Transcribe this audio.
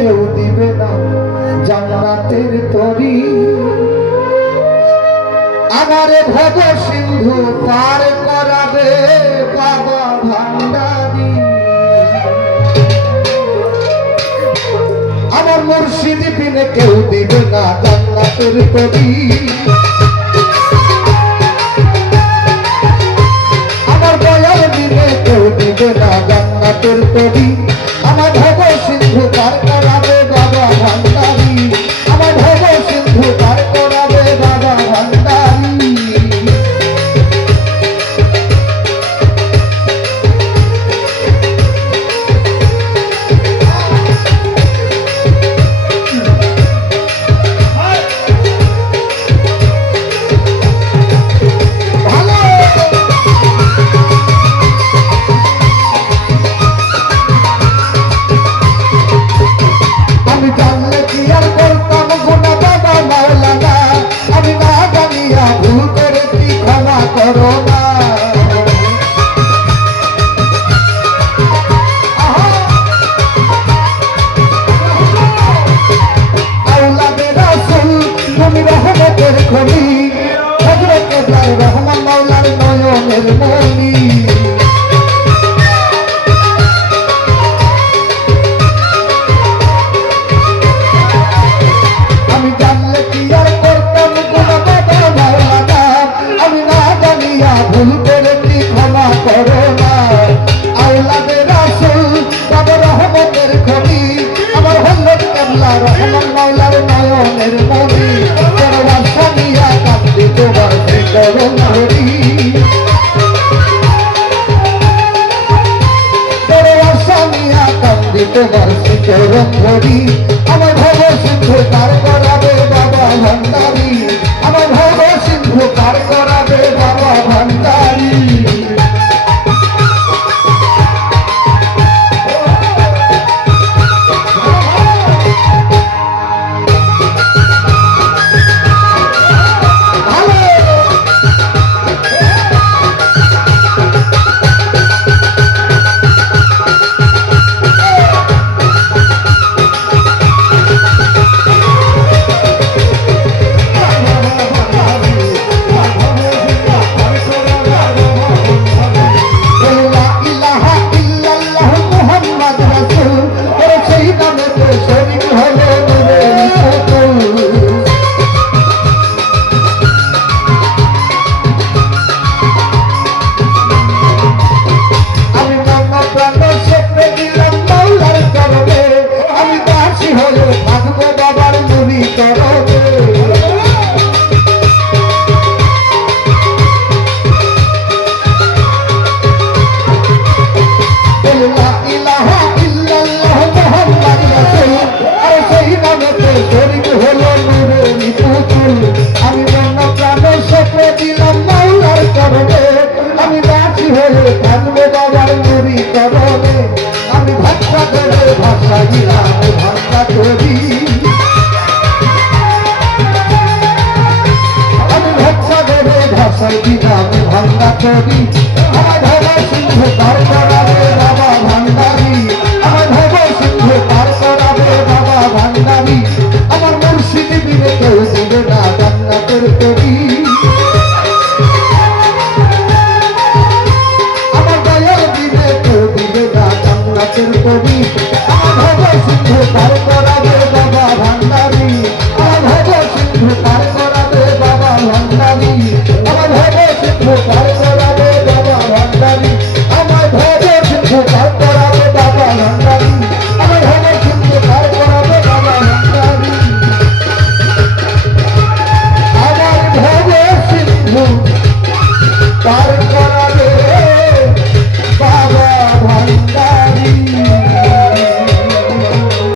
কেউ দিবে না জান্নাতের তরি। আমারে ভব সিন্ধু পার করাবে বাবা ভান্ডারী। আমার মুর্শিদ বিনে কেউ দিবে না জান্নাতের তরি। আমার দয়াল বিনে কেউ দিবে না জান্নাতের তরি। আমার ভব সিন্ধু পার করাবে বাবা ভান্ডারী। আমার ভব সিন্ধু পার করাবে বাবা ভান্ডারী। রহমান মাওলার নয়নের মনি। আমি জানলে কি আর করতাম গুনাহ বাবা মাওলানা। আমি না জানিয়া ভুল করেছি ক্ষমা করো না। আওলাদে রাসূল বাবা রহমতের খনি। আমার হযরত কেবলা রহমান মাওলার নয়নের মনি। তোমার চরণ ধরি বড় আসামিয়া কান্দি তোমার চরণ ধরি। আমার ভব সিন্ধু পার করাবে বাবা ভান্ডারী। আমার ভব সিন্ধু পার করাবে বাবা ভান্ডারী। আমি ভাষা করে ভাষা দিলাম ভাষা করি। আমি ভাষা করে ভাষা দিলাম ভাষা করি। আমার ভব সিন্ধু পার করাবে বাবা ভান্ডারী। আমার ভব সিন্ধু পার করাবে বাবা ভান্ডারী। আমার মুর্শিদ বিনে কেউ দিবে না জান্নাতের তরি। কবি আমার ভব সিন্ধু পার করাবে বাবা ভান্ডারী। আমার ভব সিন্ধু পার করাবে বাবা ভান্ডারী। আমার ভব সিন্ধু পার করাবে বাবা ভান্ডারী। আমার ভব সিন্ধু পার করাবে বাবা ভান্ডারী। আমার ভব সিন্ধু পার করাবে বাবা ভান্ডারী। আমার ভব সিন্ধু পার করা